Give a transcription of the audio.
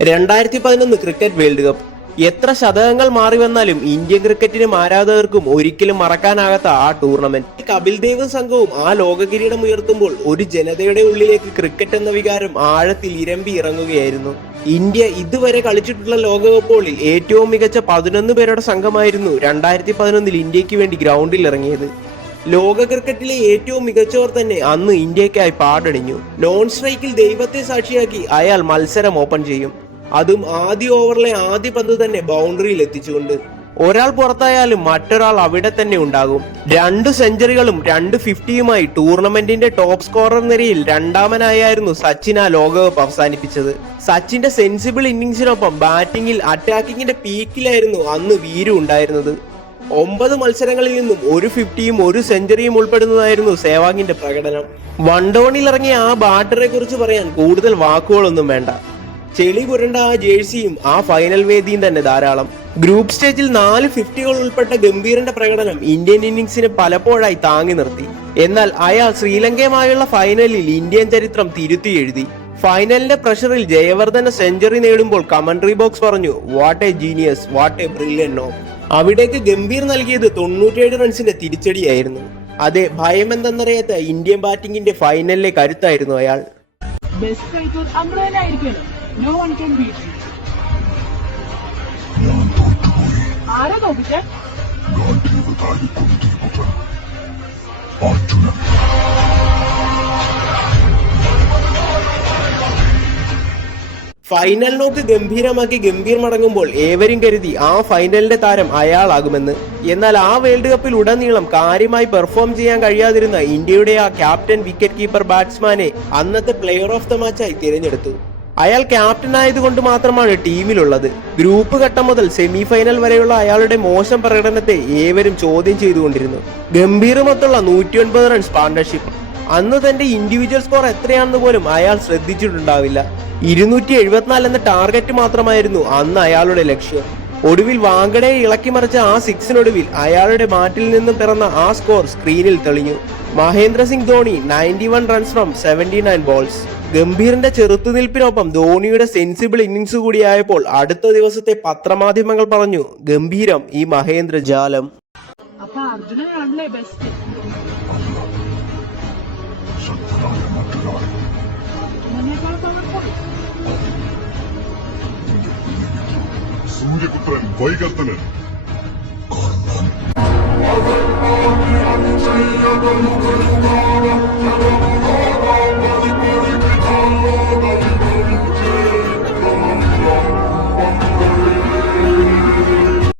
2011 cricket world cup. എത്ര ശതകങ്ങൾ മാറി വന്നാലും ഇന്ത്യൻ ക്രിക്കറ്റിനും ആരാധകർക്കും ഒരിക്കലും മറക്കാനാകാത്ത ആ ടൂർണമെന്റ്. കപിൽ ദേവും സംഘവും ആ ലോക കിരീടം ഉയർത്തുമ്പോൾ ഒരു ജനതയുടെ ഉള്ളിലേക്ക് ക്രിക്കറ്റ് എന്ന വികാരം ആഴത്തിൽ ഇരമ്പി ഇറങ്ങുകയായിരുന്നു. ഇന്ത്യ ഇതുവരെ കളിച്ചിട്ടുള്ള ലോകകപ്പുകളിൽ ഏറ്റവും മികച്ച 11 പേരുടെ സംഘമായിരുന്നു 2011 ഇന്ത്യക്ക് വേണ്ടി ഗ്രൗണ്ടിൽ ഇറങ്ങിയത്. ലോക ക്രിക്കറ്റിലെ ഏറ്റവും മികച്ചവർ തന്നെ അന്ന് ഇന്ത്യക്കായി പാടണിഞ്ഞു. നോൺ സ്ട്രൈക്കിൽ ദൈവത്തെ സാക്ഷിയാക്കി അയാൾ മത്സരം ഓപ്പൺ ചെയ്യും. അതും ആദ്യ ഓവറിലെ ആദ്യ പന്ത് തന്നെ ബൗണ്ടറിയിൽ എത്തിച്ചുകൊണ്ട്. ഒരാൾ പുറത്തായാലും മറ്റൊരാൾ അവിടെ തന്നെ ഉണ്ടാകും. 2 സെഞ്ചുറികളും 2 50യുമായി ടൂർണമെന്റിന്റെ ടോപ്പ് സ്കോറർ നിരയിൽ രണ്ടാമനായിരുന്നു സച്ചിൻ ആ ലോകകപ്പ് അവസാനിപ്പിച്ചത്. സച്ചിന്റെ സെൻസിബിൾ ഇന്നിംഗ്സിനൊപ്പം ബാറ്റിംഗിൽ അറ്റാക്കിങ്ങിന്റെ പീക്കിലായിരുന്നു അന്ന് വീരു ഉണ്ടായിരുന്നത്. 9 മത്സരങ്ങളിൽ നിന്നും 1 50യും 1 സെഞ്ചുറിയും ഉൾപ്പെടുന്നതായിരുന്നു സേവാഗിന്റെ പ്രകടനം. വൺഡോണിൽ ഇറങ്ങിയ ആ ബാറ്ററെ കുറിച്ച് പറയാൻ കൂടുതൽ വാക്കുകളൊന്നും വേണ്ട. ചെളി പുരണ്ട ആ ജേഴ്സിയും ആ ഫൈനൽ വേദിയും തന്നെ ധാരാളം. ഗ്രൂപ്പ് സ്റ്റേജിൽ 4 50കൾ ഉൾപ്പെട്ട ഗംഭീറിന്റെ പ്രകടനം ഇന്ത്യൻ ഇന്നിംഗ്സിനെ പലപ്പോഴായി താങ്ങി നിർത്തി. എന്നാൽ അയാൾ ശ്രീലങ്കയുമായുള്ള ഫൈനലിൽ ഇന്ത്യൻ ചരിത്രം തിരുത്തി എഴുതി. ഫൈനലിന്റെ പ്രഷറിൽ ജയവർദ്ധന സെഞ്ചുറി നേടുമ്പോൾ കമന്ററി ബോക്സ് പറഞ്ഞു, what a genius, what a brilliant knock. അവിടേക്ക് ഗംഭീർ നൽകിയത് 97 റൺസിന്റെ തിരിച്ചടിയായിരുന്നു. അതെ, ഭയം എന്തെന്നറിയാത്ത ഇന്ത്യൻ ബാറ്റിംഗിന്റെ ഫൈനലിലെ കരുത്തായിരുന്നു അയാൾ. No one can beat you. ആരാ തോപ്പിച്ചേ? ഫൈനൽ നോക്ക് ഗംഭീരമാക്കി ഗംഭീർ മടങ്ങുമ്പോൾ ഏവരും കരുതി ആ ഫൈനലിന്റെ താരം അയാളാകുമെന്ന്. എന്നാൽ ആ വേൾഡ് കപ്പിൽ ഉടനീളം കാര്യമായി പെർഫോം ചെയ്യാൻ കഴിയാതിരുന്ന ഇന്ത്യയുടെ ആ ക്യാപ്റ്റൻ വിക്കറ്റ് കീപ്പർ ബാറ്റ്സ്മാനെ അന്നത്തെ പ്ലെയർ ഓഫ് ദ മാച്ചായി തിരഞ്ഞെടുത്തു. അയാൾ ക്യാപ്റ്റൻ ആയതുകൊണ്ട് മാത്രമാണ് ടീമിലുള്ളത്. ഗ്രൂപ്പ് ഘട്ടം മുതൽ സെമി ഫൈനൽ വരെയുള്ള അയാളുടെ മോശം പ്രകടനത്തെ ഏവരും ചോദ്യം ചെയ്തുകൊണ്ടിരുന്നു. ഗംഭീറുമൊത്തുള്ള 109 റൺസ് പാർട്ണർഷിപ്പ്. അന്ന് തന്റെ ഇൻഡിവിജ്വൽ സ്കോർ എത്രയാണെന്ന് പോലും അയാൾ ശ്രദ്ധിച്ചിട്ടുണ്ടാവില്ല. 274 എന്ന ടാർഗറ്റ് മാത്രമായിരുന്നു അന്ന് അയാളുടെ ലക്ഷ്യം. ഒടുവിൽ വാങ്കഡയെ ഇളക്കിമറിച്ച ആ 6നൊടുവിൽ അയാളുടെ ബാറ്റിൽ നിന്നും പിറന്ന ആ സ്കോർ സ്ക്രീനിൽ തെളിഞ്ഞു. Mahendra Singh Dhoni 91 runs from 79 balls. ഗംഭീറിന്റെ ചെറുത്തുനിൽപ്പിനൊപ്പം ധോണിയുടെ സെൻസിബിൾ ഇന്നിംഗ്സ് കൂടിയായപ്പോൾ അടുത്ത ദിവസത്തെ പത്രമാധ്യമങ്ങൾ പറഞ്ഞു, ഗംഭീരം ഈ മഹേന്ദ്ര ജാലം. സൂര്യപുത്രൻ വൈകർത്തനൻ.